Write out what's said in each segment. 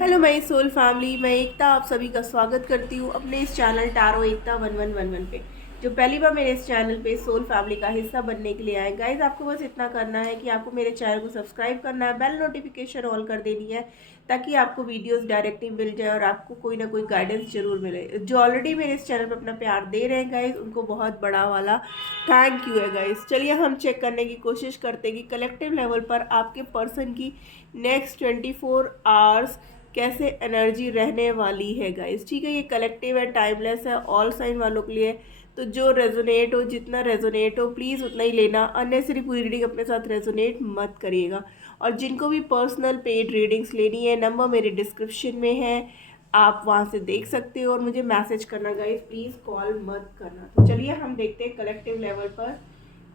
Hello my soul family, मैं एकता आप सभी का स्वागत करती हूँ अपने इस चैनल टारो एकता 1111 पे। जो पहली बार मेरे इस चैनल पे सोल फैमिली का हिस्सा बनने के लिए आए गाइज, आपको बस इतना करना है कि आपको मेरे चैनल को सब्सक्राइब करना है, बेल नोटिफिकेशन ऑल कर देनी है ताकि आपको वीडियोस डायरेक्टली मिल जाए और आपको कोई ना कोई गाइडेंस जरूर मिले। जो ऑलरेडी मेरे इस चैनल पर अपना प्यार दे रहे हैं गाइज, उनको बहुत बड़ा वाला थैंक यू है गाइज। चलिए हम चेक करने की कोशिश करते हैं कि कलेक्टिव लेवल पर आपके पर्सन की नेक्स्ट 24 आवर्स कैसे एनर्जी रहने वाली है गाइस। ठीक है, ये कलेक्टिव है, टाइमलेस है, ऑल साइन वालों के लिए। तो जो रेजोनेट हो, जितना रेजोनेट हो प्लीज़ उतना ही लेना, अननेसरी पूरी रीडिंग अपने साथ रेजोनेट मत करिएगा। और जिनको भी पर्सनल पेड रीडिंग्स लेनी है, नंबर मेरे डिस्क्रिप्शन में है, आप वहाँ से देख सकते हो और मुझे मैसेज करना गाइस, प्लीज़ कॉल मत करना। तो चलिए हम देखते हैं कलेक्टिव लेवल पर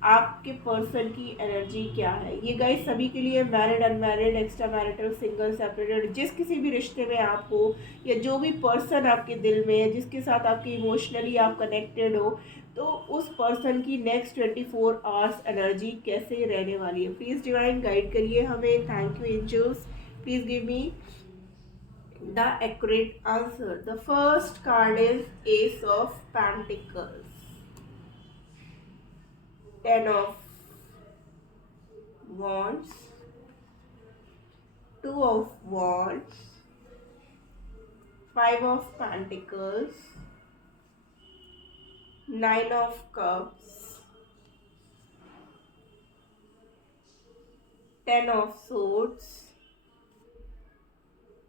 आपके पर्सन की एनर्जी क्या है। ये गाइस सभी के लिए, married, unmarried, extra marital, single, separated, जिस किसी भी रिश्ते में आप हो या जो भी पर्सन आपके दिल में है, जिसके साथ आपके इमोशनली आप कनेक्टेड हो, तो उस पर्सन की नेक्स्ट 24 आवर्स एनर्जी कैसे रहने वाली है। प्लीज़ डिवाइन गाइड करिए हमें। Thank you angels, please give me the accurate answer. The first card is ace of pentacles, 10 of wands, 2 of wands, 5 of pentacles, 9 of cups, 10 of swords,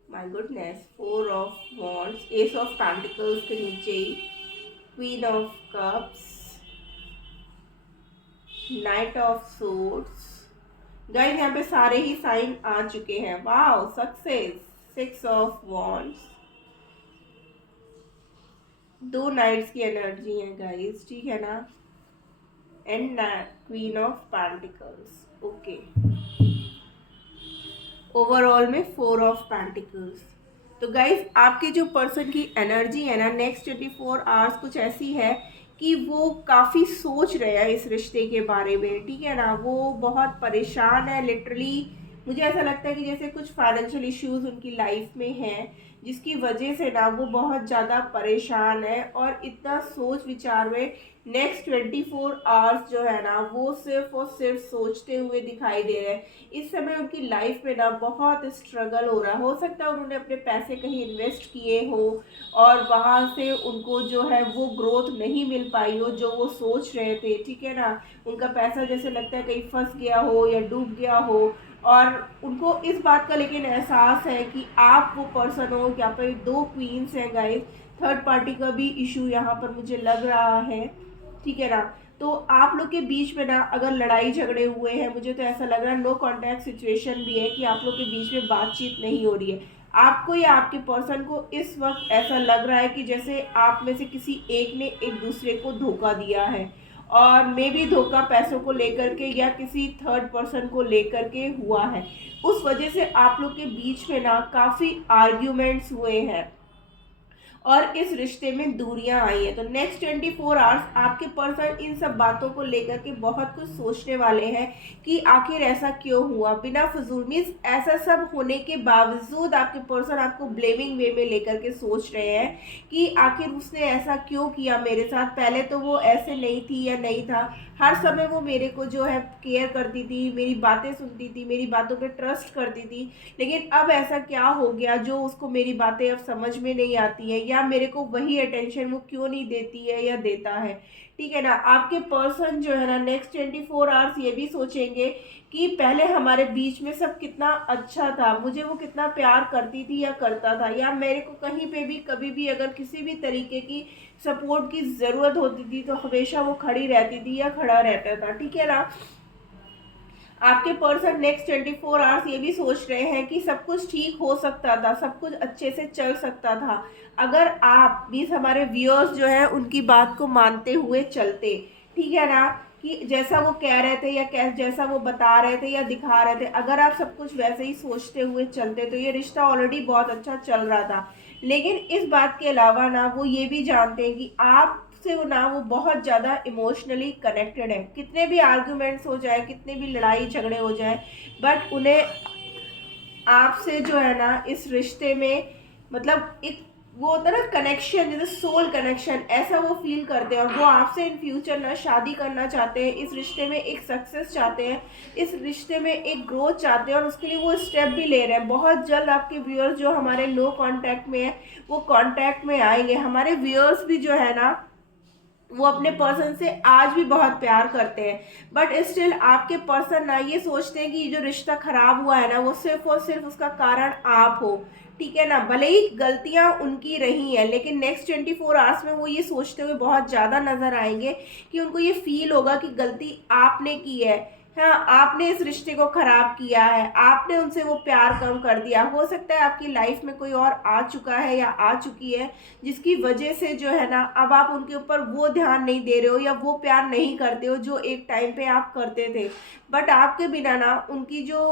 my goodness, 4 of wands, ace of pentacles के नीचे queen of cups, knight of swords। Guys यहाँ पे सारे ही sign आ चुके हैं। Wow, success. 6 of wands, 2 knights की एनर्जी है गाइस, ठीक है ना, and queen of pentacles. Okay, overall में 4 of pentacles। तो गाइस आपके जो पर्सन की एनर्जी है ना नेक्स्ट 24 आवर्स कुछ ऐसी है कि वो काफ़ी सोच रहे हैं इस रिश्ते के बारे में, ठीक है ना। वो बहुत परेशान है लिटरली। मुझे ऐसा लगता है कि जैसे कुछ फाइनेंशियल इश्यूज उनकी लाइफ में हैं, जिसकी वजह से ना वो बहुत ज़्यादा परेशान है और इतना सोच विचार में नेक्स्ट 24 आवर्स जो है ना वो सिर्फ और सिर्फ सोचते हुए दिखाई दे रहे हैं। इस समय उनकी लाइफ में ना बहुत स्ट्रगल हो रहा है। हो सकता है उन्होंने अपने पैसे कहीं इन्वेस्ट किए हो और वहाँ से उनको जो है वो ग्रोथ नहीं मिल पाई हो जो वो सोच रहे थे, ठीक है ना। उनका पैसा जैसे लगता है कहीं फंस गया हो या डूब गया हो, और उनको इस बात का लेकिन एहसास है कि आप वो पर्सन हो। यहाँ पर 2 क्वींस हैं गाइस, थर्ड पार्टी का भी इशू यहाँ पर मुझे लग रहा है, ठीक है ना। तो आप लोग के बीच में ना अगर लड़ाई झगड़े हुए हैं, मुझे तो ऐसा लग रहा है नो कॉन्टैक्ट सिचुएशन भी है कि आप लोग के बीच में बातचीत नहीं हो रही है। आपको या आपके पर्सन को इस वक्त ऐसा लग रहा है कि जैसे आप में से किसी एक ने एक दूसरे को धोखा दिया है, और मे बी धोखा पैसों को लेकर के या किसी थर्ड पर्सन को लेकर के हुआ है। उस वजह से आप लोग के बीच में ना काफ़ी आर्ग्यूमेंट्स हुए हैं और इस रिश्ते में दूरियां आई हैं। तो नेक्स्ट 24 आवर्स आपके पर्सन इन सब बातों को लेकर के बहुत कुछ सोचने वाले हैं कि आखिर ऐसा क्यों हुआ। बिना फजूल मीन्स ऐसा सब होने के बावजूद आपके पर्सन आपको ब्लेमिंग वे में लेकर के सोच रहे हैं कि आखिर उसने ऐसा क्यों किया मेरे साथ। पहले तो वो ऐसे नहीं थी या नहीं था, हर समय वो मेरे को जो है केयर करती थी, मेरी बातें सुनती थी, मेरी बातों पे ट्रस्ट करती थी, लेकिन अब ऐसा क्या हो गया जो उसको मेरी बातें अब समझ में नहीं आती है, या मेरे को वही अटेंशन वो क्यों नहीं देती है या देता है, ठीक है ना। आपके पर्सन जो है ना नेक्स्ट 24 आवर्स ये भी सोचेंगे कि पहले हमारे बीच में सब कितना अच्छा था, मुझे वो कितना प्यार करती थी या करता था, या मेरे को कहीं पे भी कभी भी अगर किसी भी तरीके की सपोर्ट की ज़रूरत होती थी तो हमेशा वो खड़ी रहती थी या खड़ा रहता था, ठीक है ना। आपके पर्सन नेक्स्ट 24 आवर्स ये भी सोच रहे हैं कि सब कुछ ठीक हो सकता था, सब कुछ अच्छे से चल सकता था अगर आप मीन्स हमारे व्यूअर्स जो है उनकी बात को मानते हुए चलते, ठीक है ना। कि जैसा वो कह रहे थे या जैसा वो बता रहे थे या दिखा रहे थे, अगर आप सब कुछ वैसे ही सोचते हुए चलते तो ये रिश्ता ऑलरेडी बहुत अच्छा चल रहा था। लेकिन इस बात के अलावा ना वो ये भी जानते हैं कि आप से वो ना वो बहुत ज़्यादा इमोशनली कनेक्टेड है। कितने भी आर्ग्यूमेंट्स हो जाए, कितने भी लड़ाई झगड़े हो जाए, बट उन्हें आपसे जो है ना इस रिश्ते में मतलब एक वो होता है ना कनेक्शन, जैसे सोल कनेक्शन, ऐसा वो फील करते हैं। और वो आपसे इन फ्यूचर ना शादी करना चाहते हैं, इस रिश्ते में एक सक्सेस चाहते हैं, इस रिश्ते में एक ग्रोथ चाहते हैं, और उसके लिए वो स्टेप भी ले रहे हैं। बहुत जल्द आपके व्यूअर्स जो हमारे लो कांटेक्ट में है वो कांटेक्ट में आएंगे। हमारे व्यूअर्स भी जो है ना वो अपने पर्सन से आज भी बहुत प्यार करते हैं, बट स्टिल आपके पर्सन ना ये सोचते हैं कि ये जो रिश्ता खराब हुआ है ना वो सिर्फ और सिर्फ उसका कारण आप हो। ठीक है ना, भले ही गलतियां उनकी रही हैं, लेकिन नेक्स्ट 24 आवर्स में वो ये सोचते हुए बहुत ज़्यादा नजर आएंगे कि उनको ये फील होगा कि गलती आपने की है। हाँ, आपने इस रिश्ते को खराब किया है, आपने उनसे वो प्यार कम कर दिया। हो सकता है आपकी लाइफ में कोई और आ चुका है या आ चुकी है जिसकी वजह से जो है ना अब आप उनके ऊपर वो ध्यान नहीं दे रहे हो या वो प्यार नहीं करते हो जो एक टाइम पे आप करते थे। बट आपके बिना ना उनकी जो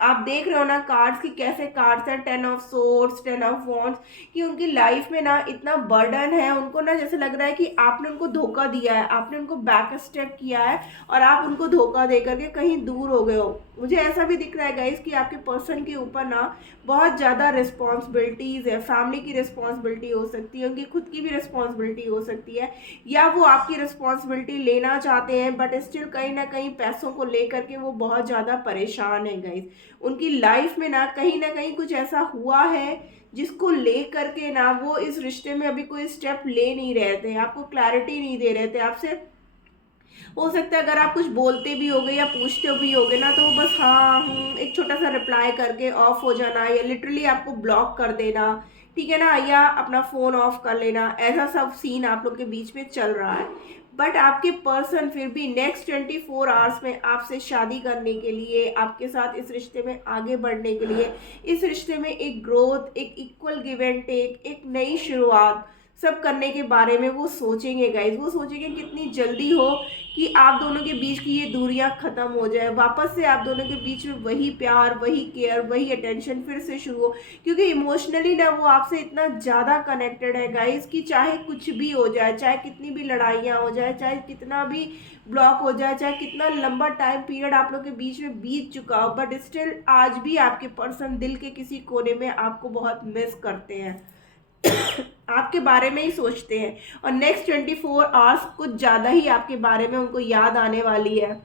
आप देख रहे हो ना कार्ड्स की कैसे कार्ड्स हैं, 10 ऑफ सोर्ड्स, 10 ऑफ वॉन्ड्स, कि उनकी लाइफ में ना इतना बर्डन है, उनको ना जैसे लग रहा है कि आपने उनको धोखा दिया है, आपने उनको बैक स्टेप किया है और आप उनको धोखा दे करके कहीं दूर हो गए हो। मुझे ऐसा भी दिख रहा है गाइस कि आपके पर्सन के ऊपर ना बहुत ज़्यादा रिस्पॉन्सिबिलिटीज़ है। फैमिली की रिस्पॉन्सिबिलिटी हो सकती है, उनकी खुद की भी रिस्पॉन्सिबिलिटी हो सकती है, या वो आपकी रिस्पॉन्सिबिलिटी लेना चाहते हैं बट स्टिल कहीं ना कहीं पैसों को लेकर के वो बहुत ज़्यादा परेशान है गाइस। उनकी लाइफ में ना कहीं कुछ ऐसा हुआ है जिसको ले करके ना वो इस रिश्ते में अभी कोई स्टेप ले नहीं रहे थे, आपको क्लैरिटी नहीं दे रहे थे। आपसे हो सकता है अगर आप कुछ बोलते भी होगे या पूछते भी होगे ना तो वो बस हाँ एक छोटा सा रिप्लाई करके ऑफ हो जाना या लिटरली आपको ब्लॉक कर देना, ठीक है ना, या अपना फ़ोन ऑफ कर लेना, ऐसा सब सीन आप लोग के बीच में चल रहा है। बट आपके पर्सन फिर भी नेक्स्ट 24 आवर्स में आपसे शादी करने के लिए, आपके साथ इस रिश्ते में आगे बढ़ने के लिए, इस रिश्ते में एक ग्रोथ, एक इक्वल गिव एंड टेक, एक नई शुरुआत सब करने के बारे में वो सोचेंगे गाइज। वो सोचेंगे कितनी जल्दी हो कि आप दोनों के बीच की ये दूरियां खत्म हो जाए, वापस से आप दोनों के बीच में वही प्यार, वही केयर, वही अटेंशन फिर से शुरू हो। क्योंकि इमोशनली ना वो आपसे इतना ज़्यादा कनेक्टेड है गाइज कि चाहे कुछ भी हो जाए, चाहे कितनी भी लड़ाइयाँ हो जाए, चाहे कितना भी ब्लॉक हो जाए, चाहे कितना लंबा टाइम पीरियड आप लोग के बीच में बीत चुका हो, बट स्टिल आज भी आपके पर्सन दिल के किसी कोने में आपको बहुत मिस करते हैं, आपके बारे में ही सोचते हैं। और नेक्स्ट 24 आवर्स कुछ ज़्यादा ही आपके बारे में उनको याद आने वाली है।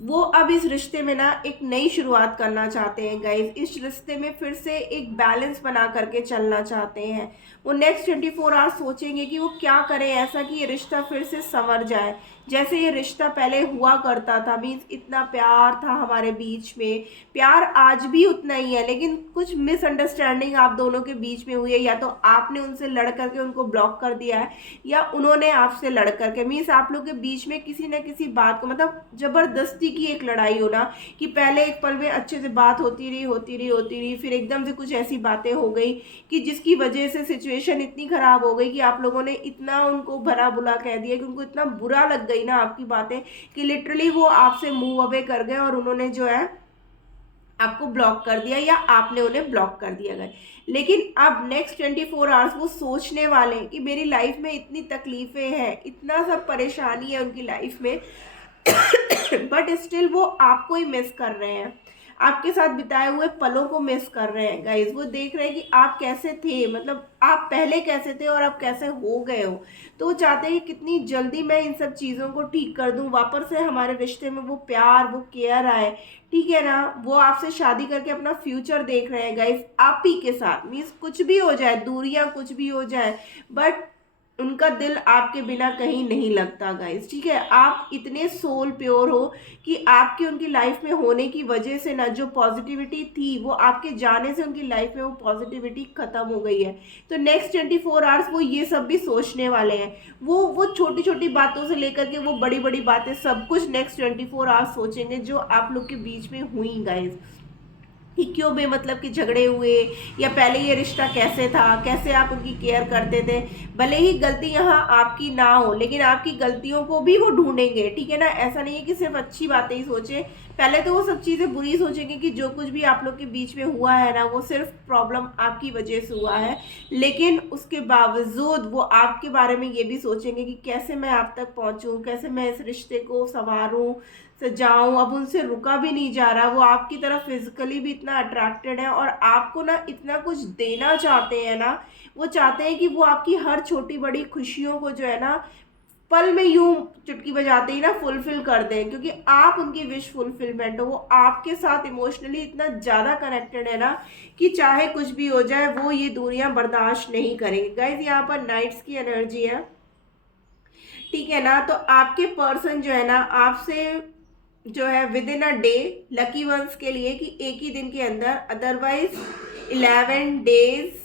वो अब इस रिश्ते में ना एक नई शुरुआत करना चाहते हैं गाइज। इस रिश्ते में फिर से एक बैलेंस बना करके चलना चाहते हैं। वो नेक्स्ट 24 आवर्स सोचेंगे कि वो क्या करें ऐसा कि ये रिश्ता फिर से संवर जाए, जैसे ये रिश्ता पहले हुआ करता था। मीन्स इतना प्यार था हमारे बीच में, प्यार आज भी उतना ही है, लेकिन कुछ मिसअंडरस्टैंडिंग आप दोनों के बीच में हुई है। या तो आपने उनसे लड़ करके उनको ब्लॉक कर दिया है या उन्होंने आपसे लड़ करके। मीन्स आप लोग के बीच में किसी न किसी बात को मतलब ज़बरदस्ती की एक लड़ाई हो ना, कि पहले एक पल में अच्छे से बात होती रही, फिर एकदम से कुछ ऐसी बातें हो गई कि जिसकी वजह से सिचुएशन इतनी ख़राब हो गई कि आप लोगों ने इतना उनको भला बुरा कह दिया कि उनको इतना बुरा लग गई ना आपकी बातें कि लिटरली वो आपसे मूव अवे कर गए और उन्होंने जो है आपको ब्लॉक कर दिया या आपने उन्हें ब्लॉक कर दिया गया। लेकिन अब नेक्स्ट 24 आवर्स वो सोचने वाले हैं कि मेरी लाइफ में इतनी तकलीफ़ें हैं, इतना सब परेशानी है उनकी लाइफ में, बट स्टिल वो आपको ही मिस कर रहे हैं, आपके साथ बिताए हुए पलों को मिस कर रहे हैं गाइज। वो देख रहे हैं कि आप कैसे थे, मतलब आप पहले कैसे थे और अब कैसे हो गए हो। तो वो चाहते हैं कि कितनी जल्दी मैं इन सब चीज़ों को ठीक कर दूं, वापस से हमारे रिश्ते में वो प्यार, वो केयर आए, ठीक है ना। वो आपसे शादी करके अपना फ्यूचर देख रहे हैं गाइज आप ही के साथ। मीन्स कुछ भी हो जाए, दूरियां कुछ भी हो जाए, बट उनका दिल आपके बिना कहीं नहीं लगता गाइस, ठीक है। आप इतने सोल प्योर हो कि आपके उनकी लाइफ में होने की वजह से ना जो पॉजिटिविटी थी वो आपके जाने से उनकी लाइफ में वो पॉजिटिविटी खत्म हो गई है। तो नेक्स्ट 24 आवर्स वो ये सब भी सोचने वाले हैं। वो छोटी छोटी बातों से लेकर के वो बड़ी बड़ी बातें सब कुछ नेक्स्ट 24 आवर्स सोचेंगे जो आप लोग के बीच में हुई गाइस, कि क्यों बेमतलब के झगड़े हुए, या पहले ये रिश्ता कैसे था, कैसे आप उनकी केयर करते थे। भले ही गलती यहाँ आपकी ना हो, लेकिन आपकी गलतियों को भी वो ढूंढेंगे, ठीक है ना। ऐसा नहीं है कि सिर्फ अच्छी बातें ही सोचे, पहले तो वो सब चीज़ें बुरी सोचेंगे कि जो कुछ भी आप लोग के बीच में हुआ है ना, वो सिर्फ प्रॉब्लम आपकी वजह से हुआ है, लेकिन उसके बावजूद वो आपके बारे में ये भी सोचेंगे कि कैसे मैं आप तक पहुंचूं, कैसे मैं इस रिश्ते को संवारूं, सजाऊं। अब उनसे रुका भी नहीं जा रहा, वो आपकी तरफ फिजिकली भी इतना अट्रैक्टेड है और आपको ना इतना कुछ देना चाहते हैं ना। वो चाहते हैं कि वो आपकी हर छोटी बड़ी खुशियों को जो है ना, पल में यूं चुटकी बजाते ही ना फुलफिल कर दें, क्योंकि आप उनकी विश फुलफिलमेंट हो। वो आपके साथ इमोशनली इतना ज़्यादा कनेक्टेड है ना कि चाहे कुछ भी हो जाए वो ये दूरियां बर्दाश्त नहीं करेंगे। गाइज यहाँ पर नाइट्स की एनर्जी है, ठीक है ना। तो आपके पर्सन जो है ना आपसे जो है with in a day, lucky ones के लिए कि एक ही दिन के अंदर, अदरवाइज 11 डेज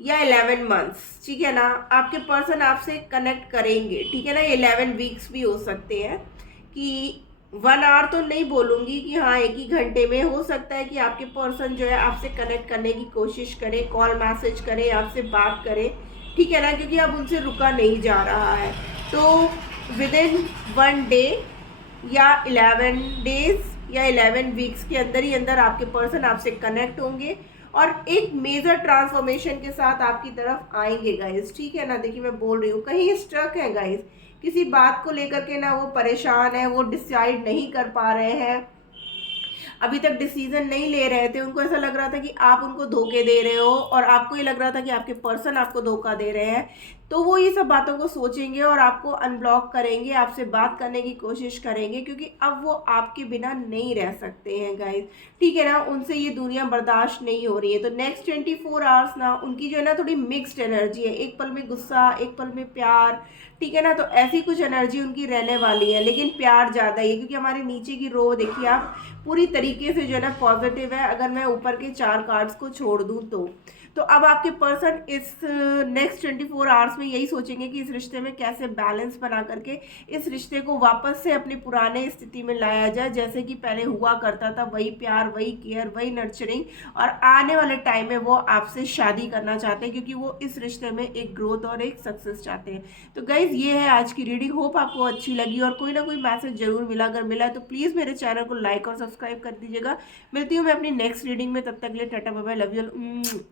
या 11 मंथ्स, ठीक है ना, आपके पर्सन आपसे कनेक्ट करेंगे, ठीक है ना। 11 वीक्स भी हो सकते हैं कि 1 आवर तो नहीं बोलूँगी कि हाँ एक ही घंटे में, हो सकता है कि आपके पर्सन जो है आपसे कनेक्ट करने की कोशिश करे, कॉल मैसेज करे, आपसे बात करे, ठीक है ना, क्योंकि अब उनसे रुका नहीं जा रहा है। तो विद इन 1 डे या 11 डेज या 11 वीक्स के अंदर ही अंदर आपके पर्सन आपसे कनेक्ट होंगे और एक मेजर ट्रांसफॉर्मेशन के साथ आपकी तरफ आएंगे गाइस, ठीक है ना। देखिए मैं बोल रही हूँ कहीं स्ट्रक है गाइस, किसी बात को लेकर के ना वो परेशान है, वो डिसाइड नहीं कर पा रहे हैं, अभी तक डिसीजन नहीं ले रहे थे। उनको ऐसा लग रहा था कि आप उनको धोखे दे रहे हो और आपको ये लग रहा था कि आपके पर्सन आपको धोखा दे रहे हैं। तो वो ये सब बातों को सोचेंगे और आपको अनब्लॉक करेंगे, आपसे बात करने की कोशिश करेंगे, क्योंकि अब वो आपके बिना नहीं रह सकते हैं गाइस, ठीक है ना। उनसे ये दुनिया बर्दाश्त नहीं हो रही है। तो नेक्स्ट 24 आवर्स ना उनकी जो है ना थोड़ी मिक्स्ड एनर्जी है, एक पल में गुस्सा, एक पल में प्यार, ठीक है ना। तो ऐसी कुछ एनर्जी उनकी रहने वाली है, लेकिन प्यार ज़्यादा ही है, क्योंकि हमारे नीचे की रो देखिए आप, पूरी तरीके से जो है ना पॉजिटिव है, अगर मैं ऊपर के 4 कार्ड्स को छोड़ दूँ तो अब आपके पर्सन इस नेक्स्ट 24 आवर्स में यही सोचेंगे कि इस रिश्ते में कैसे बैलेंस बना करके इस रिश्ते को वापस से अपनी पुराने स्थिति में लाया जाए, जैसे कि पहले हुआ करता था, वही प्यार, वही केयर, वही नर्चरिंग। और आने वाले टाइम में वो आपसे शादी करना चाहते हैं, क्योंकि वो इस रिश्ते में एक ग्रोथ और एक सक्सेस चाहते हैं। तो गाइज ये है आज की रीडिंग, होप आपको अच्छी लगी और कोई ना कोई मैसेज जरूर मिला। अगर मिला है तो प्लीज़ मेरे चैनल को लाइक और सब्सक्राइब कर दीजिएगा। मिलती हूँ मैं अपनी नेक्स्ट रीडिंग में, तब तक के लिए tata bye bye, love you all.